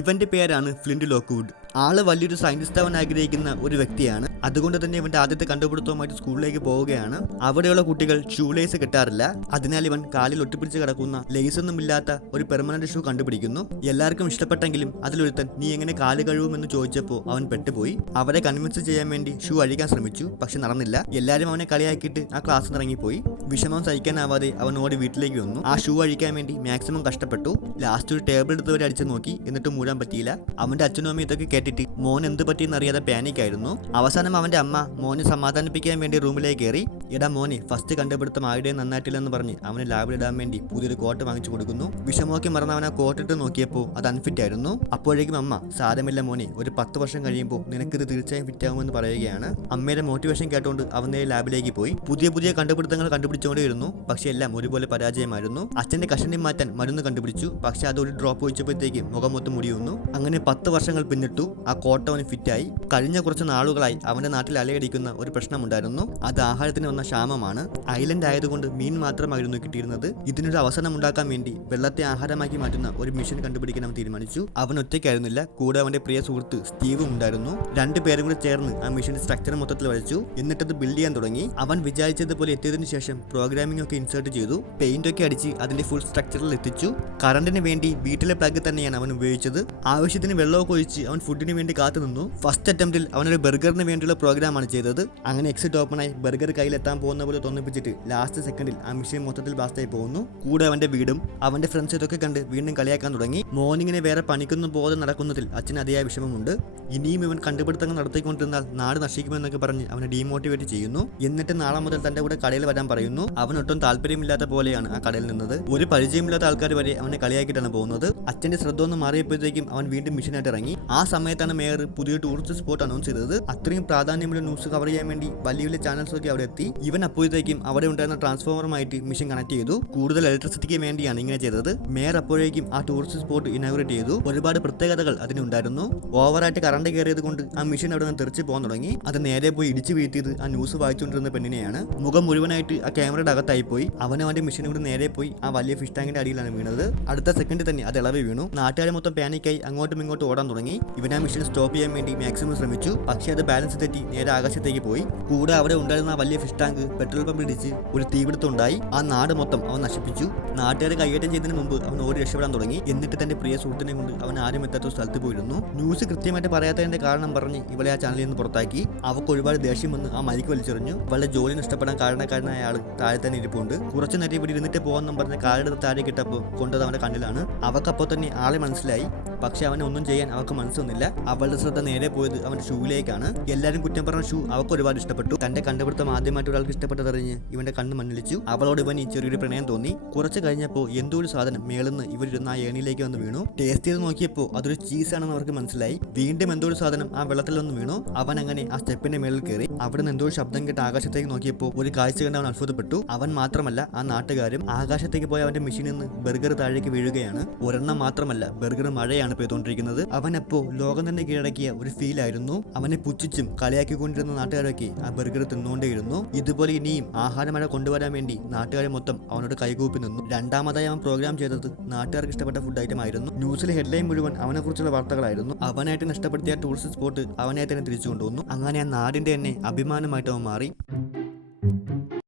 ഇവന്റെ പേരാണ് flint Lockwood. ആള് വലിയൊരു സയന്റിസ്റ്റ് ആവാൻ ആഗ്രഹിക്കുന്ന ഒരു വ്യക്തിയാണ്. അതുകൊണ്ട് തന്നെ ഇവന്റെ ആദ്യത്തെ കണ്ടുപിടുത്തവുമായിട്ട് സ്കൂളിലേക്ക് പോവുകയാണ്. അവിടെയുള്ള കുട്ടികൾ ഷൂ ലേസ് കെട്ടാറില്ല. അതിനാൽ ഇവൻ കാലിൽ ഒട്ടിപ്പിടിച്ച് കിടക്കുന്ന ലേസ് ഒന്നും ഇല്ലാത്ത ഒരു പെർമനന്റ് ഷൂ കണ്ടുപിടിക്കുന്നു. എല്ലാവർക്കും ഇഷ്ടപ്പെട്ടെങ്കിലും അതിലൊരുത്തൻ നീ എങ്ങനെ കാല് കഴുകുമെന്ന് ചോദിച്ചപ്പോൾ അവൻ പെട്ടുപോയി. അവരെ കൺവിൻസ് ചെയ്യാൻ വേണ്ടി ഷൂ അഴിക്കാൻ ശ്രമിച്ചു, പക്ഷെ നടന്നില്ല. എല്ലാവരും അവനെ കളിയാക്കിയിട്ട് ആ ക്ലാസ്സിൽ നിന്ന് ഇറങ്ങിപ്പോയി. വിഷമം സഹിക്കാനാവാതെ അവൻ ഓടി വീട്ടിലേക്ക് വന്നു. ആ ഷൂ അഴിക്കാൻ വേണ്ടി മാക്സിമം കഷ്ടപ്പെട്ടു. ലാസ്റ്റ് ഒരു ടേബിൾ എടുത്തവരെ അടിച്ചു നോക്കി, എന്നിട്ട് മൂടാൻ പറ്റിയില്ല. അവന്റെ അച്ഛനും അമ്മയും ഇതൊക്കെ കേട്ടിട്ട് മോൻ എന്ത് പറ്റിയെന്ന് അറിയാതെ പാനിക് ആയിരുന്നു. അവസാനം അവന്റെ അമ്മ മോനെ സമാധാനിപ്പിക്കാൻ വേണ്ടി റൂമിലേക്ക് കയറി. എടാ മോനെ, ഫസ്റ്റ് കണ്ടുപിടുത്തം ആരുടെ നന്നായിട്ടില്ലെന്ന് പറഞ്ഞ് അവന് ലാബിലിടാൻ വേണ്ടി പുതിയൊരു കോട്ട് വാങ്ങിച്ചു കൊടുക്കുന്നു. വിഷമമൊക്കെ മറന്ന് അവൻ ആ കോട്ടിട്ട് നോക്കിയപ്പോൾ അത് അൺഫിറ്റ് ആയിരുന്നു. അപ്പോഴേക്കും അമ്മ, സാരമില്ല മോനെ, ഒരു 10 വർഷം കഴിയുമ്പോൾ നിനക്കിത് തീർച്ചയായും ഫിറ്റ് ആകുമെന്ന് പറയുകയാണ്. അമ്മയുടെ മോട്ടിവേഷൻ കേട്ടുകൊണ്ട് അവൻ നേരെ ലാബിലേക്ക് പോയി. പുതിയ കണ്ടുപിടുത്തങ്ങൾ കണ്ടുപിടിച്ചുകൊണ്ടേയിരുന്നു, പക്ഷെ എല്ലാം ഒരുപോലെ പരാജയമായിരുന്നു. അച്ഛന്റെ കഷണ്ടി മാറ്റാൻ മരുന്ന് കണ്ടുപിടിച്ചു, പക്ഷെ അതൊരു ഡ്രോപ്പ് ഒഴിച്ചപ്പോഴത്തേക്ക് മുഖം മൊത്തം മുടി വന്നു. അങ്ങനെ 10 വർഷങ്ങൾ പിന്നിട്ടു. ആ കോട്ട് അവന് ഫിറ്റായി. കഴിഞ്ഞ കുറച്ച് നാളുകളായി അവന്റെ നാട്ടിൽ അലയടിക്കുന്ന ഒരു പ്രശ്നമുണ്ടായിരുന്നു. അത് ആഹാരത്തിന് വന്ന ക്ഷാമമാണ്. ഐലൻഡ് ആയതുകൊണ്ട് മീൻ മാത്രമായിരുന്നു കിട്ടിയിരുന്നത്. ഇതിനൊരു അവസരം ഉണ്ടാക്കാൻ വേണ്ടി വെള്ളത്തെ ആഹാരമാക്കി മാറ്റുന്ന ഒരു മിഷൻ കണ്ടുപിടിക്കാൻ അവൻ തീരുമാനിച്ചു. അവൻ ഒറ്റയ്ക്കായിരുന്നില്ല, കൂടെ അവന്റെ പ്രിയ സുഹൃത്ത് സ്റ്റീവും ഉണ്ടായിരുന്നു. രണ്ടുപേരും കൂടി ചേർന്ന് ആ മിഷന്റെ സ്ട്രക്ചർ മൊത്തത്തിൽ വരച്ചു. എന്നിട്ടത് ബിൽഡ് ചെയ്യാൻ തുടങ്ങി. അവൻ വിചാരിച്ചതുപോലെ എത്തിയതിനു ശേഷം പ്രോഗ്രാമിംഗ് ഒക്കെ ഇൻസേർട്ട് ചെയ്തു. പെയിന്റ് ഒക്കെ അടിച്ച് അതിന്റെ ഫുൾ സ്ട്രക്ചറിൽ എത്തിച്ചു. കറണ്ടിന് വേണ്ടി വീട്ടിലെ പ്ലഗ് തന്നെയാണ് അവൻ ഉപയോഗിച്ചത്. ആവശ്യത്തിന് വെള്ളമൊക്കെ ഒഴിച്ച് അവൻ ഫുഡിന് വേണ്ടി കാത്തു നിന്നു. ഫസ്റ്റ് അറ്റംപ്റ്റിൽ അവനൊരു ബർഗറിന് വേണ്ടിയുള്ള പ്രോഗ്രാമാണ് ചെയ്തത്. അങ്ങനെ എക്സിറ്റ് ഓപ്പണായി ബർഗർ കയ്യിലെത്താൻ പോകുന്ന പോലെ തോന്നിപ്പിച്ചിട്ട് ലാസ്റ്റ് സെക്കൻഡിൽ ആ മിഷൻ മൊത്തത്തിൽ ബാസ്റ്റായി പോകുന്നു. കൂടെ അവന്റെ വീടും അവന്റെ ഫ്രണ്ട്സ് ഇതൊക്കെ കണ്ട് വീണ്ടും കളിയാക്കാൻ തുടങ്ങി. മോർണിംഗിനെ വേറെ പണിക്കൊന്നും പോകാതെ നടക്കുന്നതിൽ അച്ഛന് അതിയായ വിഷമമുണ്ട്. ഇനിയും ഇവൻ കണ്ടുപിടുത്തങ്ങൾ നടത്തിക്കൊണ്ടിരുന്നാൽ നാട് നശിക്കുമെന്നൊക്കെ പറഞ്ഞ് അവനെ ഡീമോട്ടിവേറ്റ് ചെയ്യുന്നു. എന്നിട്ട് നാളെ മുതൽ തന്റെ കൂടെ കടയിൽ വരാൻ പറയുന്നു. അവൻ ഒട്ടും താല്പര്യമില്ലാത്ത പോലെയാണ് ആ കടയിൽ നിന്നത്. ഒരു പരിചയമില്ലാത്ത ആൾക്കാർ വരെ അവനെ കളിയാക്കിയിട്ടാണ് പോകുന്നത്. അച്ഛന്റെ ശ്രദ്ധ ഒന്ന് മാറിയപ്പോഴത്തേക്കും അവൻ വീണ്ടും മിഷനായിട്ട് ഇറങ്ങി. ആ സമയത്താണ് മേയർ പുതിയ ടൂറിസ്റ്റ് സ്പോട്ട് അനൗൺസ് ചെയ്തത്. അത്രയും പ്രാധാന്യമുള്ള ന്യൂസ് കവർ ചെയ്യാൻ വേണ്ടി വലിയ വലിയ ചാനൽസ് ഒക്കെ അവിടെ എത്തി. ഇവൻ അപ്പോഴത്തേക്കും അവിടെ ഉണ്ടായിരുന്ന ട്രാൻസ്ഫോമറുമായിട്ട് മിഷൻ കണക്ട് ചെയ്തു. കൂടുതൽ ഇലക്ട്രിസിറ്റിക്ക് വേണ്ടിയാണ് ഇങ്ങനെ ചെയ്തത്. മേയർ അപ്പോഴേക്കും ആ ടൂറിസ്റ്റ് സ്പോട്ട് ഇനാഗുറേറ്റ് ചെയ്തു. ഒരുപാട് പ്രത്യേകതകൾ അതിനുണ്ടായിരുന്നു. ഓവറായിട്ട് കറണ്ട് കയറിയത് കൊണ്ട് ആ മിഷൻ അവിടെ നിന്ന് തെറിച്ച് പോകാൻ തുടങ്ങി. അത് നേരെ പോയി ഇടിച്ചു വീഴ്ത്തിയത് ആ ന്യൂസ് വായിച്ചുകൊണ്ടിരുന്ന പെണ്ണിനെയാണ്. മുഖം മുഴുവനായിട്ട് ആ ക്യാമറയുടെ അകത്തായി പോയി. അവന്റെ മിഷനോട് നേരെ പോയി ആ വലിയ ഫിഷ് ടാങ്കിന്റെ അടിയിലാണ് വീണത്. അടുത്ത സെക്കൻഡിൽ തന്നെ അത് ഇളവി വീണു. നാട്ടുകാരെ മൊത്തം പാനിക്കായി അങ്ങോട്ടും ഇങ്ങോട്ടും ഓടാൻ തുടങ്ങി. ഇവൻ ആ മിഷൻ സ്റ്റോപ്പ് ചെയ്യാൻ വേണ്ടി മാക്സിമം ശ്രമിച്ചു, പക്ഷേ അത് ബാലൻസ് തെറ്റി നേരെ ആകാശത്തേക്ക് പോയി. കൂടെ അവിടെ ഉണ്ടായിരുന്ന ആ വലിയ ഫിഷ് ടാങ്ക് പെട്രോൾ പമ്പ് ഇടിച്ച് ഒരു തീപിടുത്തം ഉണ്ടായി. ആ നാട് മൊത്തം അവൻ നശിപ്പിച്ചു. നാട്ടുകാർ കൈയേറ്റം ചെയ്തതിന് മുമ്പ് അവൻ ഓടി രക്ഷപ്പെടാൻ തുടങ്ങി. എന്നിട്ട് തന്റെ പ്രിയ സുഹൃത്തിനെ കൊണ്ട് അവൻ ആരും എത്താത്ത സ്ഥലത്ത് പോയിരുന്നു. ന്യൂസ് കൃത്യമായിട്ട് പറയാത്തതിന്റെ കാരണം പറഞ്ഞ് ഇവളെ ആ ചാനലിൽ നിന്ന് പുറത്താക്കി. അവർക്ക് ഒരുപാട് ദേഷ്യം വന്ന് ആ മൈക്ക് വലിച്ചെറിഞ്ഞു. അവളുടെ ജോലി നഷ്ടപ്പെടാൻ കാരണക്കാരനായ ആൾ താഴെ തന്നെ ഇരിപ്പുണ്ട്. കുറച്ചു നേരം ഇവിടെ ഇരുന്നിട്ട് പോകാന്നും പറഞ്ഞ് കാലെടുത്ത് താഴെ കിട്ടപ്പോൾ കൊണ്ടത് അവന്റെ കണ്ണിലാണ്. അവക്കപ്പോൾ തന്നെ ആളെ മനസ്സിലായി, പക്ഷെ അവനെ ഒന്നും ചെയ്യാൻ അവർക്ക് മനസ്സൊന്നുമില്ല. അവളുടെ ശ്രദ്ധ നേരെ പോയത് അവന്റെ ഷൂവിലേക്കാണ്. എല്ലാവരും കുറ്റം പറഞ്ഞ ഷൂ അവർക്ക് ഒരുപാട് ഇഷ്ടപ്പെട്ടു. തന്റെ കണ്ടുപിടുത്തം ആദ്യമായിട്ട് ഒരാൾക്ക് ഇഷ്ടപ്പെട്ടതറിഞ്ഞ് ഇവന്റെ കണ്ണ് മണ്ണിലിച്ചു. അവളോട് ഇവൻ ഈ ചെറിയൊരു പ്രണയം തോന്നി. കുറച്ച് കഴിഞ്ഞപ്പോൾ എന്തോ ഒരു സാധനം മേളിന്ന് ഇവരിരുന്ന ആ ഏണിയിലേക്ക് വന്ന് വീണു. ടേസ്റ്റ് ചെയ്ത് നോക്കിയപ്പോൾ അതൊരു ചീസാണെന്ന് അവർക്ക് മനസ്സിലായി. വീണ്ടും എന്തോ ഒരു സാധനം ആ വെള്ളത്തിൽ വന്ന് വീണു. അവൻ അങ്ങനെ ആ സ്റ്റെപ്പിന്റെ മേളിൽ കയറി. അവിടെ നിന്ന് എന്തോ ശബ്ദം കേട്ട് ആകാശത്തേക്ക് നോക്കിയപ്പോൾ ഒരു കാഴ്ച കണ്ട് അവൻ അത്ഭുതപ്പെട്ടു. അവൻ മാത്രമല്ല ആ നാട്ടുകാരും. ആകാശത്തേക്ക് പോയ അവന്റെ മെഷീനിൽ നിന്ന് ബർഗർ താഴേക്ക് വീഴുകയാണ്. ഒരെണ്ണം മാത്രമല്ല, ബർഗർ മഴയാണ് പെയ്തുകൊണ്ടിരിക്കുന്നത്. അവനപ്പോ ലോകം തന്നെ കീഴടക്കിയ ഒരു ഫീൽ ആയിരുന്നു. അവനെ പുച്ഛിച്ചും കളിയാക്കിക്കൊണ്ടിരുന്ന നാട്ടുകാരൊക്കെ ആ ബർഗർ തിന്നുകൊണ്ടേയിരുന്നു. ഇതുപോലെ ഇനിയും ആഹാരമഴ കൊണ്ടുവരാൻ വേണ്ടി നാട്ടുകാരെ മൊത്തം അവനോട് കൈകൂപ്പി നിന്നു. രണ്ടാമതായി അവൻ പ്രോഗ്രാം ചെയ്തത് നാട്ടുകാർക്ക് ഇഷ്ടപ്പെട്ട ഫുഡ് ഐറ്റം ആയിരുന്നു. ന്യൂസിലെ ഹെഡ്ലൈൻ മുഴുവൻ അവനെ കുറിച്ചുള്ള വാർത്തകളായിരുന്നു. അവനായിട്ട് നഷ്ടപ്പെടുത്തിയ ടൂറിസ്റ്റ് സ്പോട്ട് അവനെ തന്നെ തിരിച്ചു കൊണ്ടുവന്നു. അങ്ങനെ ആ നാടിന്റെ തന്നെ അഭിമാനമായിട്ട് അവൻ മാറി.